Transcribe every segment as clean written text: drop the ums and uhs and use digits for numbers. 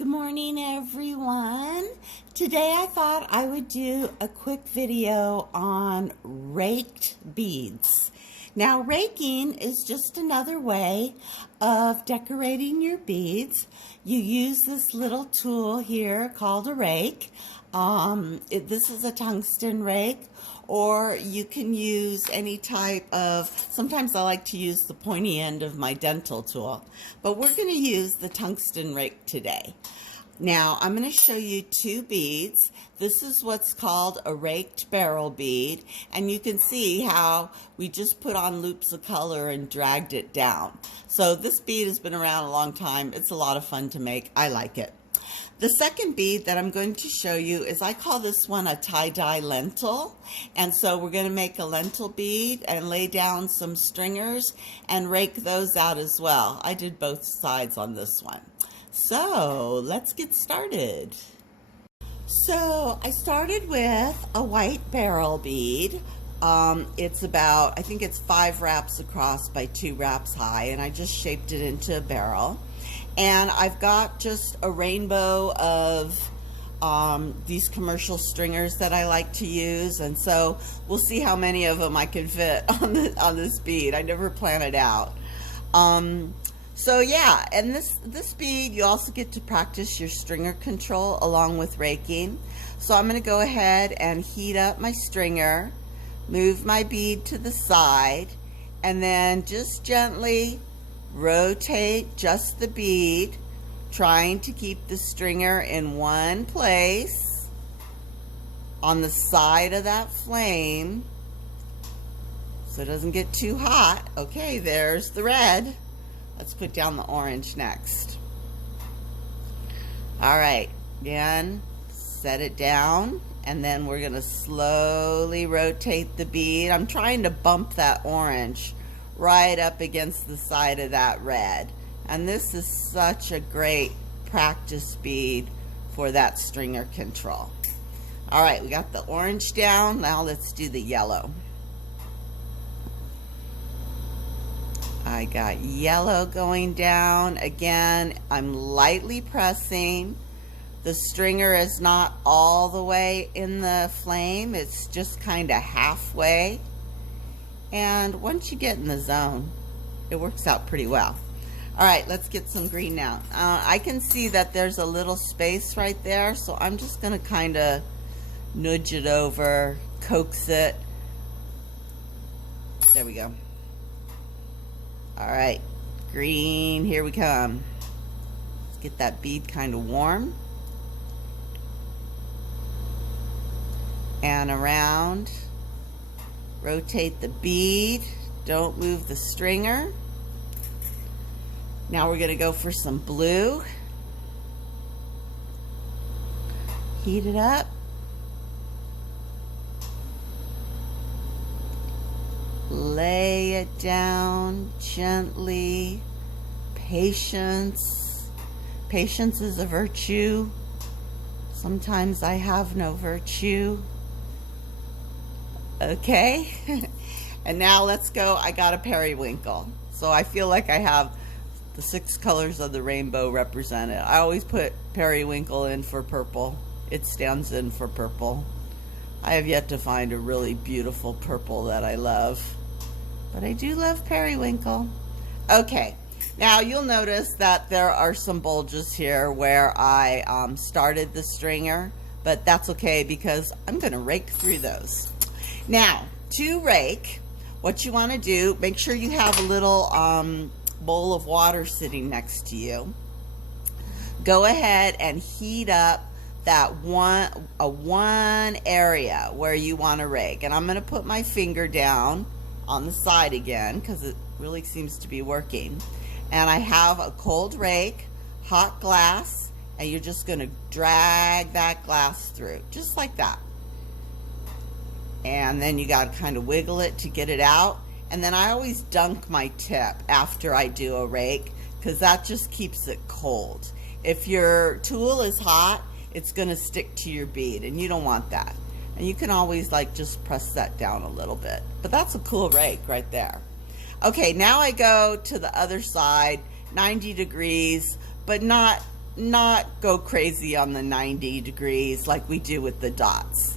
Good morning, everyone. Today I thought I would do a quick video on raked beads. Now, raking is just another way of decorating your beads. You use this little tool here called a rake. This is a tungsten rake, or you can use any type of, sometimes I like to use the pointy end of my dental tool, but we're going to use the tungsten rake today. Now, I'm going to show you two beads. This is what's called a raked barrel bead, and you can see how we just put on loops of color and dragged it down. So this bead has been around a long time. It's a lot of fun to make. I like it. The second bead that I'm going to show you is, I call this one a tie-dye lentil. And so we're going to make a lentil bead and lay down some stringers and rake those out as well. I did both sides on this one. So let's get started. So I started with a white barrel bead. It's about, I think it's 5 wraps across by 2 wraps high, and I just shaped it into a barrel. And I've got just a rainbow of these commercial stringers that I like to use, and so we'll see how many of them I can fit on this bead. I never plan it out. So yeah, and this bead, you also get to practice your stringer control along with raking. So I'm going to go ahead and heat up my stringer, move my bead to the side, and then just gently rotate just the bead, trying to keep the stringer in one place on the side of that flame so it doesn't get too hot. Okay, there's the red. Let's put down the orange next. All right, again, set it down, and then we're going to slowly rotate the bead. I'm trying to bump that orange right up against the side of that red. And this is such a great practice bead for that stringer control. All right, we got the orange down. Now let's do the yellow. I got yellow going down. Again, I'm lightly pressing. The stringer is not all the way in the flame. It's just kind of halfway. And once you get in the zone, it works out pretty well. All right, let's get some green now. I can see that there's a little space right there, so I'm just going to kind of nudge it over, coax it. There we go. All right, green, here we come. Let's get that bead kind of warm. And around. Rotate the bead, don't move the stringer. Now we're going to go for some blue. Heat it up. Lay it down gently. Patience. Patience is a virtue. Sometimes I have no virtue. Okay, and now let's go. I got a periwinkle, so I feel like I have the 6 colors of the rainbow represented. I always put periwinkle in for purple. It stands in for purple. I have yet to find a really beautiful purple that I love, but I do love periwinkle. Okay, now you'll notice that there are some bulges here where I started the stringer, but that's okay because I'm going to rake through those. Now, to rake, what you want to do, make sure you have a little bowl of water sitting next to you. Go ahead and heat up that one area where you want to rake. And I'm going to put my finger down on the side again because it really seems to be working. And I have a cold rake, hot glass, and you're just going to drag that glass through, just like that. And then you got to kind of wiggle it to get it out. And then I always dunk my tip after I do a rake because that just keeps it cold. If your tool is hot, it's going to stick to your bead, and you don't want that. And you can always like just press that down a little bit. But that's a cool rake right there. Okay, now I go to the other side, 90 degrees, but not not go crazy on the 90 degrees like we do with the dots.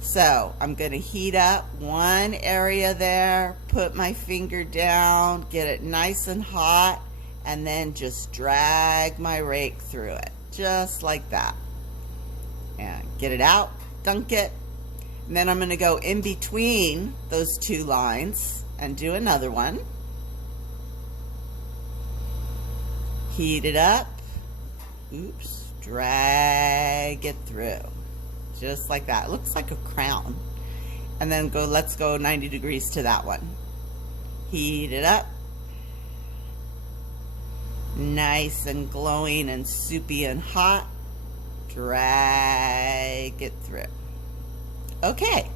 So I'm going to heat up one area there, put my finger down, get it nice and hot, and then just drag my rake through it, just like that. And get it out, dunk it, and then I'm going to go in between those two lines and do another one. Heat it up, oops, drag it through. Just like that. It looks like a crown. And then let's go 90 degrees to that one. Heat it up. Nice and glowing and soupy and hot. Drag it through. Okay,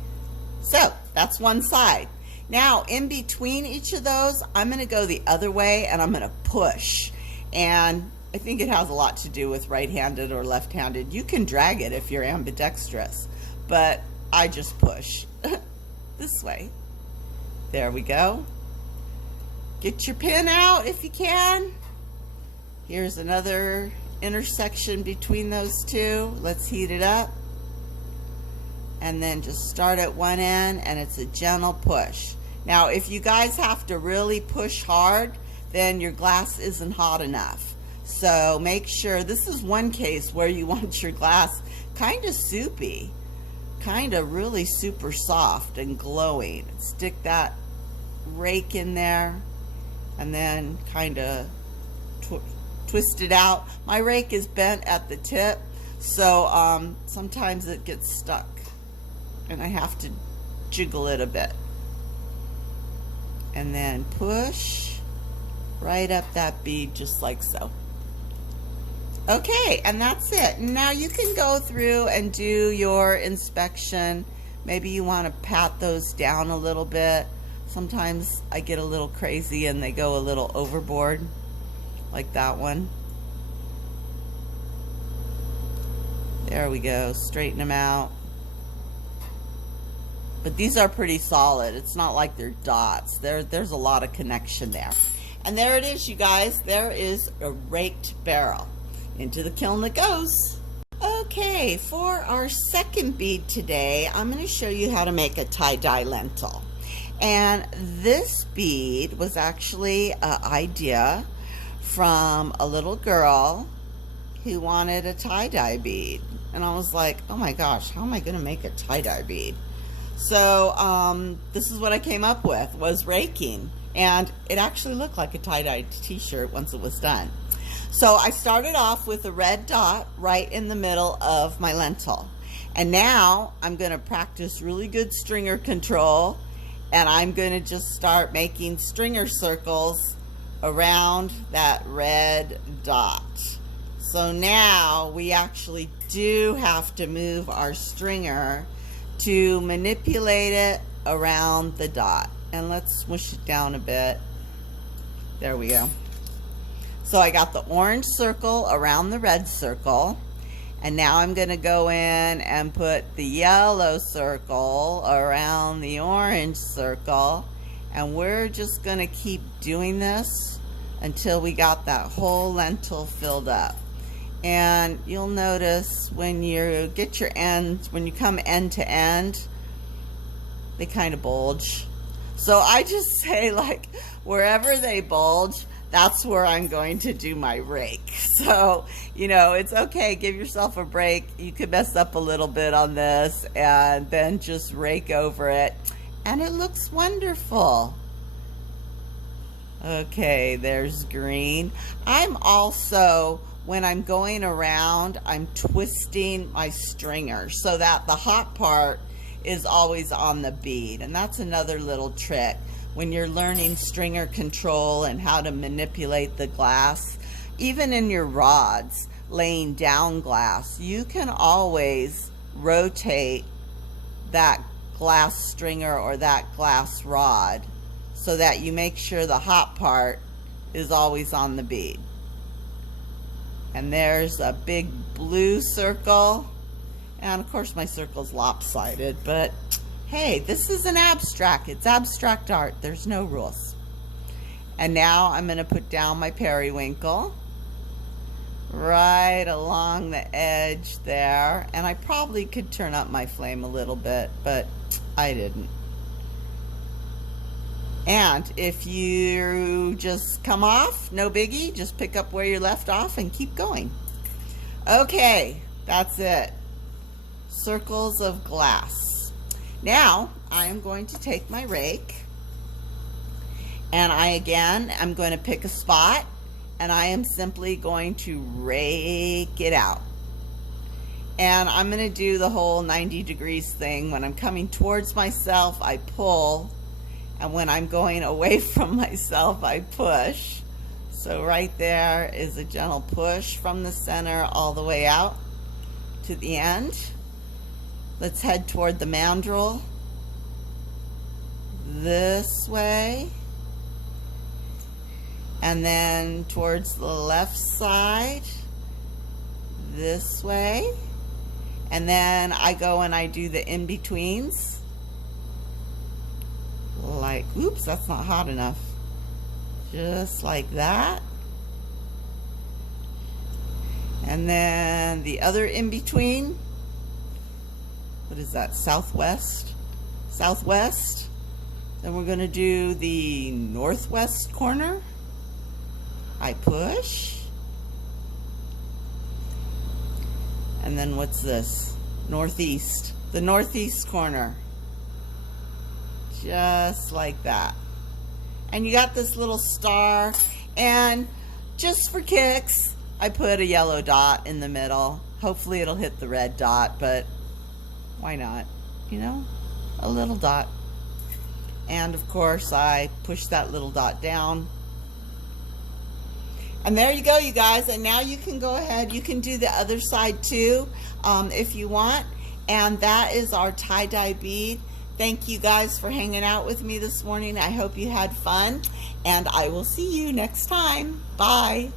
so that's one side. Now in between each of those, I'm going to go the other way and I'm going to push. And I think it has a lot to do with right-handed or left-handed. You can drag it if you're ambidextrous, but I just push this way. There we go. Get your pin out if you can. Here's another intersection between those two. Let's heat it up. And then just start at one end, and it's a gentle push. Now, if you guys have to really push hard, then your glass isn't hot enough. So make sure, this is one case where you want your glass kind of soupy, kind of really super soft and glowing. Stick that rake in there and then kind of twist it out. My rake is bent at the tip, so sometimes it gets stuck and I have to jiggle it a bit. And then push right up that bead just like so. Okay, and that's it. Now you can go through and do your inspection. Maybe you want to pat those down a little bit. Sometimes I get a little crazy and they go a little overboard, like that one. There we go, straighten them out. But these are pretty solid. It's not like they're dots. There's a lot of connection there. And there it is, you guys. There is a raked barrel. Into the kiln it goes. Okay, for our second bead today, I'm going to show you how to make a tie-dye lentil. And this bead was actually an idea from a little girl who wanted a tie-dye bead. And I was like, oh my gosh, how am I going to make a tie-dye bead? So this is what I came up with, was raking. And it actually looked like a tie-dye t-shirt once it was done. So I started off with a red dot right in the middle of my lentil. And now I'm going to practice really good stringer control, and I'm going to just start making stringer circles around that red dot. So now we actually do have to move our stringer to manipulate it around the dot. And let's smush it down a bit. There we go. So I got the orange circle around the red circle, and now I'm going to go in and put the yellow circle around the orange circle, and we're just going to keep doing this until we got that whole lentil filled up. And you'll notice when you get your ends, when you come end to end, they kind of bulge. So I just say, like, wherever they bulge, that's where I'm going to do my rake. So, you know, it's okay. Give yourself a break. You could mess up a little bit on this and then just rake over it. And it looks wonderful. Okay, there's green. I'm also, when I'm going around, I'm twisting my stringer so that the hot part is always on the bead. And that's another little trick. When you're learning stringer control and how to manipulate the glass, even in your rods, laying down glass, you can always rotate that glass stringer or that glass rod so that you make sure the hot part is always on the bead. And there's a big blue circle, and of course my circle's lopsided, but hey, this is an abstract. It's abstract art. There's no rules. And now I'm going to put down my periwinkle. right along the edge there. And I probably could turn up my flame a little bit, but I didn't. And if you just come off, no biggie, just pick up where you left off and keep going. Okay, that's it. Circles of glass. Now I am going to take my rake, and I'm going to pick a spot, and I am simply going to rake it out. And I'm going to do the whole 90 degrees thing. When I'm coming towards myself, I pull, and when I'm going away from myself, I push. So right there is a gentle push from the center all the way out to the end. Let's head toward the mandrel this way, and then towards the left side this way, and then I go and I do the in-betweens, like, oops, that's not hot enough, just like that. And then the other in-between, what is that, southwest? Then we're going to do the northwest corner. I push. And then what's this? Northeast. The northeast corner. Just like that. And you got this little star, and just for kicks, I put a yellow dot in the middle. Hopefully it'll hit the red dot, but why not? You know, a little dot. And of course I push that little dot down. And there you go, you guys. And now you can go ahead, you can do the other side too, if you want. And that is our tie-dye bead. Thank you guys for hanging out with me this morning. I hope you had fun, and I will see you next time. Bye.